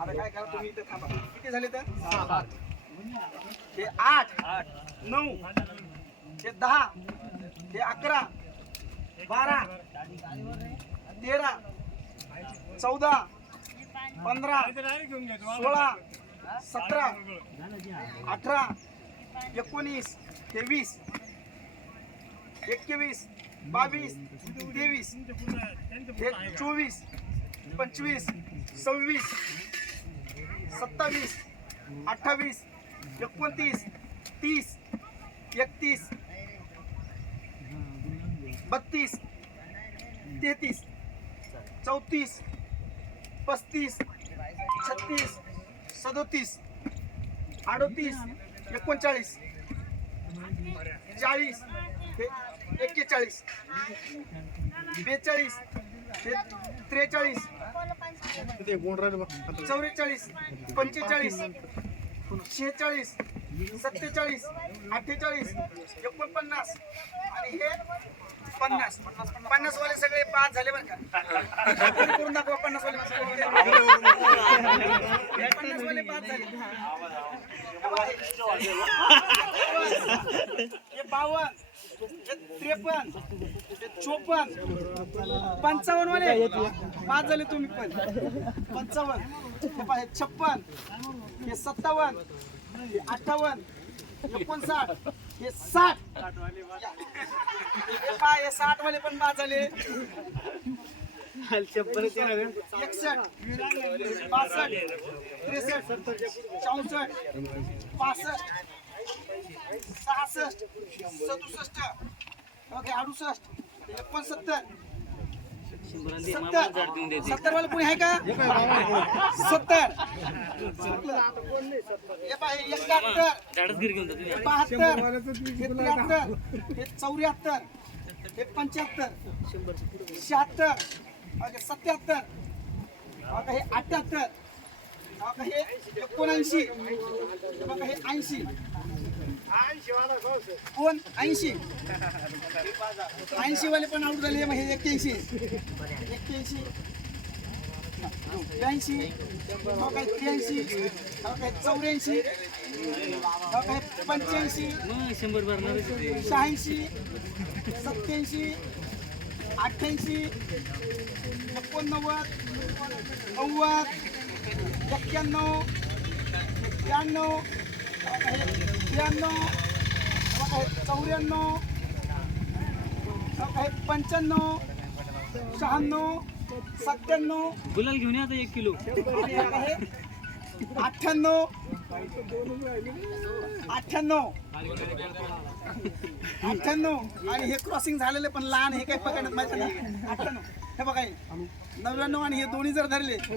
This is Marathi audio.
आता काय करा तुम्ही इथे थांबा. किती झाले तर? 8 9 10 11 12 13 14 15 16 17 18 19 20 21 22 23 24 25 26 27 28 29 30 31 32 33 34 35 36 37 38 39 40 41 42 43 44 45 46 47 48 49 आणि हे 50 वाले सगळे पास झाले बरं का. करून दाखवा 50 वाले 50 वाले पास झाले. हे 52 हे 53 हे 54 55 वाले पास झाले तुम्ही पण. 55 हे 56 हे 57 हे 58 59 हे 60 हे 60 वाले पण बाद झाले. 61 62 63 64 65 66 67 ओके 68 69 70 वाले कोणी आहे का? 70 हे पाहे 71 72 हे 73 हे 74 हे 75 76 ओके 77 ओके हे 78 ओके हे 79 ओके हे 80 कोण 80 वाले पण आउट झाले. मग हे 81 82 83 84 85 86 87 88 89 90 91 92 93 94 95 96 97 गुलाल घेऊन या आता 1 किलो. 98 आणि हे क्रॉसिंग झालेले पण लहान हे काही पकडत माहिती नाही. 98 हे बघा 99 आणि हे दोन्ही जर धरले 100